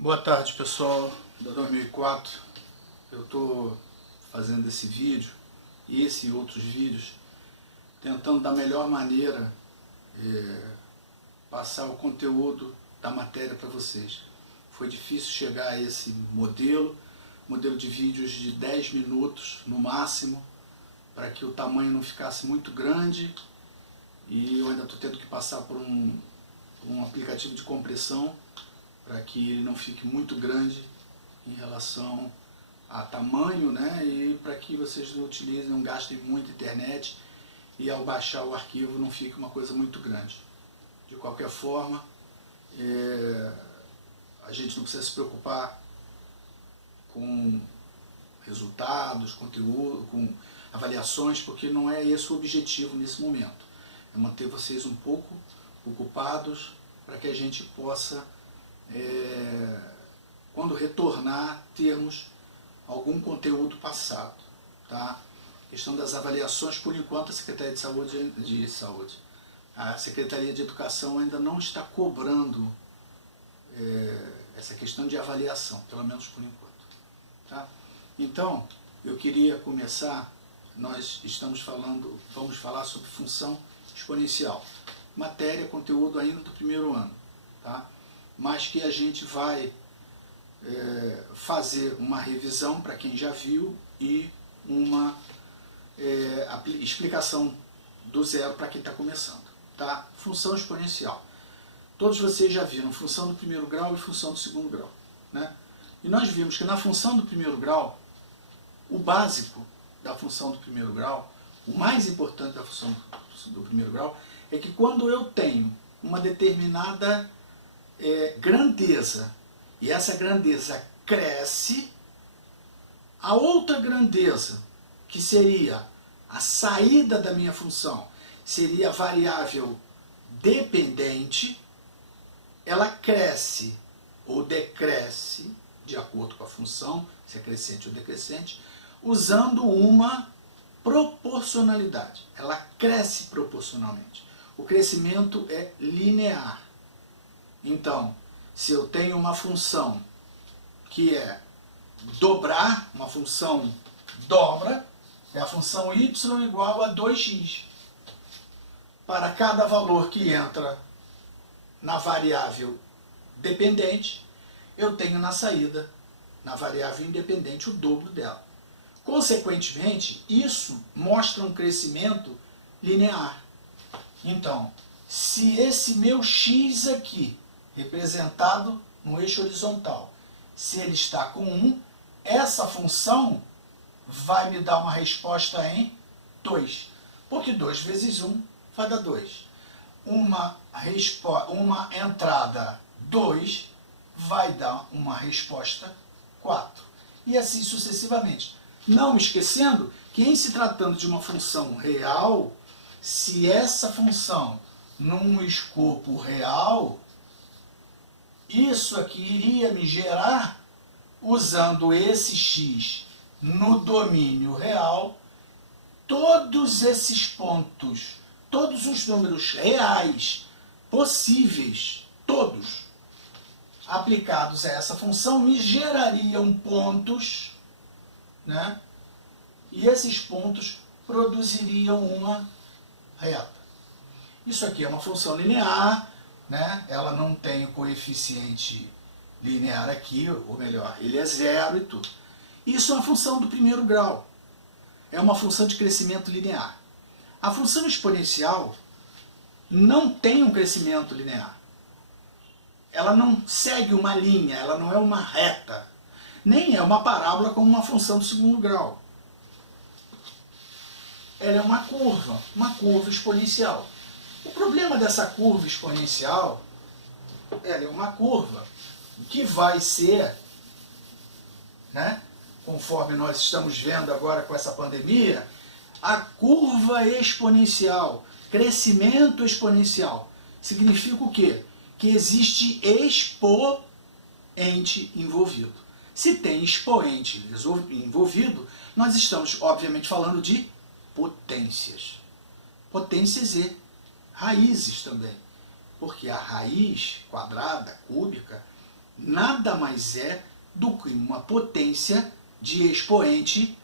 Boa tarde, pessoal da 2004. Eu estou fazendo esse vídeo e esse e outros vídeos tentando da melhor maneira passar o conteúdo da matéria para vocês. Foi difícil chegar a esse modelo de vídeos de 10 minutos no máximo, para que o tamanho não ficasse muito grande, e eu ainda estou tendo que passar por um aplicativo de compressão para que ele não fique muito grande em relação a tamanho, né? E para que vocês não utilizem, não gastem muita internet e ao baixar o arquivo não fique uma coisa muito grande. De qualquer forma, a gente não precisa se preocupar com resultados, conteúdo, com avaliações, porque não é esse o objetivo nesse momento. É manter vocês um pouco ocupados para que a gente possa, quando retornar, termos algum conteúdo passado. Tá? A questão das avaliações, por enquanto, a Secretaria de Saúde, a Secretaria de Educação ainda não está cobrando essa questão de avaliação, pelo menos por enquanto. Tá? Então, eu queria começar, vamos falar sobre função exponencial. Matéria, conteúdo ainda do primeiro ano, tá? Mas que a gente vai fazer uma revisão para quem já viu e uma explicação do zero para quem está começando. Tá? Função exponencial. Todos vocês já viram função do primeiro grau e função do segundo grau. Né? E nós vimos que na função do primeiro grau, o básico da função do primeiro grau, o mais importante da função do primeiro grau, é que quando eu tenho uma determinada grandeza, e essa grandeza cresce, a outra grandeza, que seria a saída da minha função, seria a variável dependente, ela cresce ou decresce, de acordo com a função, se é crescente ou decrescente, usando uma proporcionalidade. Ela cresce proporcionalmente. O crescimento é linear. Então, se eu tenho uma função que é dobrar, uma função dobra, é a função y igual a 2x. Para cada valor que entra na variável dependente, eu tenho na saída, na variável independente, o dobro dela. Consequentemente, isso mostra um crescimento linear. Então, se esse meu x aqui, representado no eixo horizontal, se ele está com 1, essa função vai me dar uma resposta em 2. Porque 2 vezes 1 vai dar 2. Uma entrada 2 vai dar uma resposta 4. E assim sucessivamente. Não me esquecendo que, em se tratando de uma função real, se essa função num escopo real, isso aqui iria me gerar, usando esse x no domínio real, todos esses pontos, todos os números reais possíveis, todos, aplicados a essa função, me gerariam pontos, né? E esses pontos produziriam uma reta. Isso aqui é uma função linear, né? Ela não tem o coeficiente linear aqui, ou melhor, ele é zero e tudo. Isso é uma função do primeiro grau. É uma função de crescimento linear. A função exponencial não tem um crescimento linear. Ela não segue uma linha, ela não é uma reta. Nem é uma parábola como uma função do segundo grau. Ela é uma curva exponencial. O problema dessa curva exponencial, ela é uma curva que vai ser, né, conforme nós estamos vendo agora com essa pandemia, a curva exponencial, crescimento exponencial. Significa o quê? Que existe expoente envolvido. Se tem expoente envolvido, nós estamos, obviamente, falando de potências. Potências e raízes também. Porque a raiz quadrada, cúbica, nada mais é do que uma potência de expoente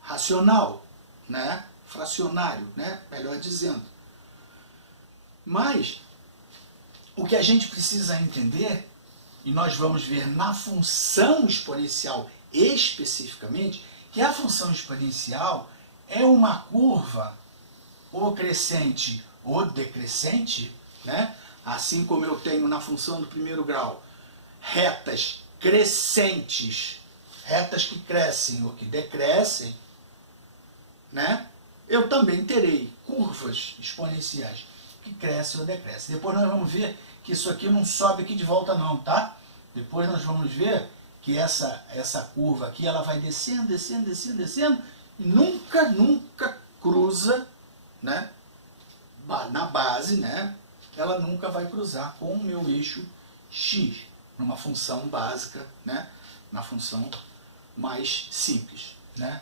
racional, né? Fracionário, né? Melhor dizendo. Mas o que a gente precisa entender, e nós vamos ver na função exponencial especificamente, que a função exponencial é uma curva ou crescente ou decrescente, né? Assim como eu tenho na função do primeiro grau retas crescentes, retas que crescem ou que decrescem, né? Eu também terei curvas exponenciais que crescem ou decrescem. Depois nós vamos ver que isso aqui não sobe aqui de volta não, tá? Depois nós vamos ver que essa curva aqui, ela vai descendo, descendo, descendo, descendo, e nunca cruza, né? Na base, né? Ela nunca vai cruzar com o meu eixo x, numa função básica, né? Na função mais simples, né?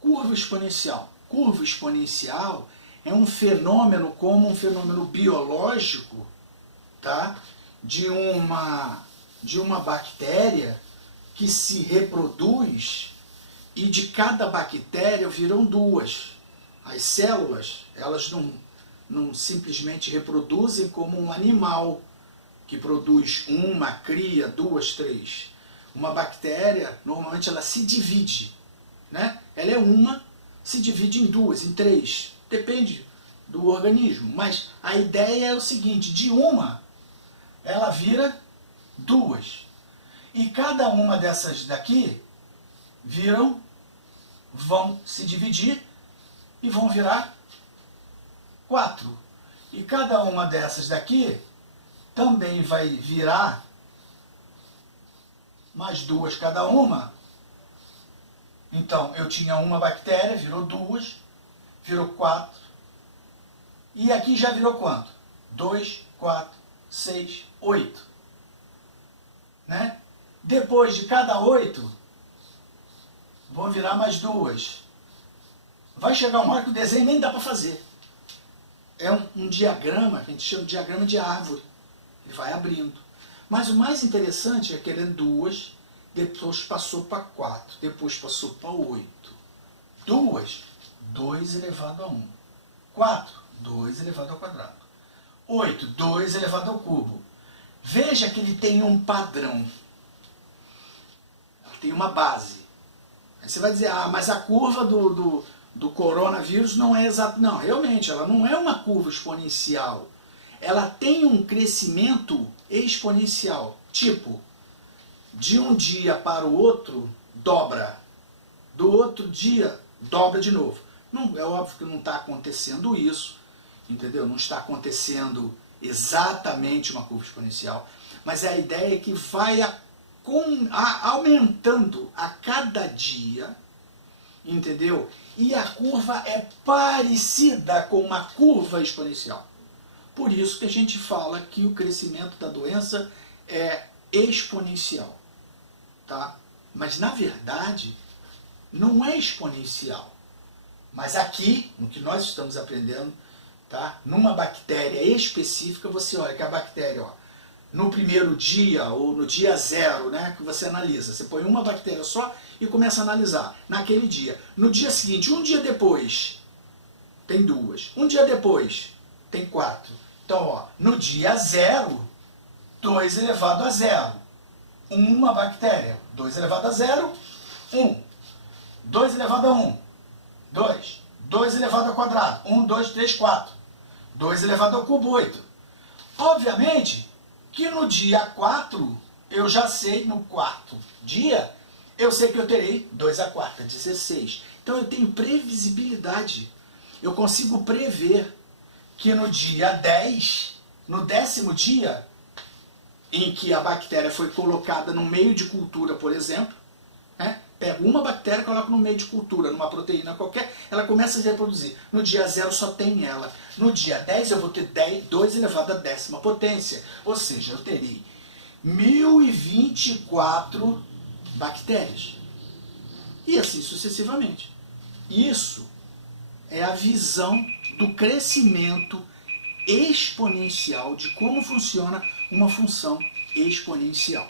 Curva exponencial. Curva exponencial é um fenômeno como um fenômeno biológico, tá? de uma bactéria que se reproduz e de cada bactéria viram duas. As células, elas não simplesmente reproduzem como um animal que produz uma, cria, duas, três. Uma bactéria, normalmente ela se divide, né? Ela é uma, se divide em duas, em três, depende do organismo. Mas a ideia é o seguinte, de uma, ela vira duas. E cada uma dessas daqui vão se dividir e vão virar 4. E cada uma dessas daqui também vai virar mais duas cada uma. Então, eu tinha uma bactéria, virou duas, virou 4. E aqui já virou quanto? 2, 4, 6, 8. Né? Depois de cada 8, vão virar mais duas. Vai chegar uma hora que o desenho nem dá para fazer. É um diagrama, que a gente chama de diagrama de árvore. Ele vai abrindo. Mas o mais interessante é que ele é 2, depois passou para 4, depois passou para 8. 2, 2 elevado a 1. 4, 2 elevado ao quadrado. 8, 2 elevado ao cubo. Veja que ele tem um padrão. Ela tem uma base. Aí você vai dizer, mas a curva do coronavírus não é exata. Não, realmente, ela não é uma curva exponencial. Ela tem um crescimento exponencial. Tipo, de um dia para o outro, dobra. Do outro dia, dobra de novo. Não, é óbvio que não está acontecendo isso, entendeu? Não está acontecendo exatamente uma curva exponencial, mas a ideia é que vai aumentando a cada dia, entendeu? E a curva é parecida com uma curva exponencial. Por isso que a gente fala que o crescimento da doença é exponencial, tá? Mas na verdade não é exponencial. Mas aqui, no que nós estamos aprendendo, tá? Numa bactéria específica, você olha que a bactéria, no primeiro dia ou no dia 0, né, que você analisa, você põe uma bactéria só e começa a analisar naquele dia. No dia seguinte, um dia depois, tem 2. Um dia depois, tem 4. Então, no dia 0, 2 elevado a 0. Uma bactéria. 2 elevado a 0, 1. 2 elevado a 1, 2. 2 elevado ao quadrado, 1, 2, 3, 4. 2 elevado ao cubo, 8. Obviamente que no dia 4, eu já sei, no quarto dia, eu sei que eu terei 2 a 4, 16. Então eu tenho previsibilidade. Eu consigo prever que no dia 10, no 10º dia, em que a bactéria foi colocada no meio de cultura, por exemplo, né? Pega uma bactéria e coloca no meio de cultura, numa proteína qualquer, ela começa a se reproduzir. No dia 0 só tem ela. No dia 10 eu vou ter 2 elevado à 10ª potência. Ou seja, eu terei 1024 bactérias. E assim sucessivamente. Isso é a visão do crescimento exponencial de como funciona uma função exponencial.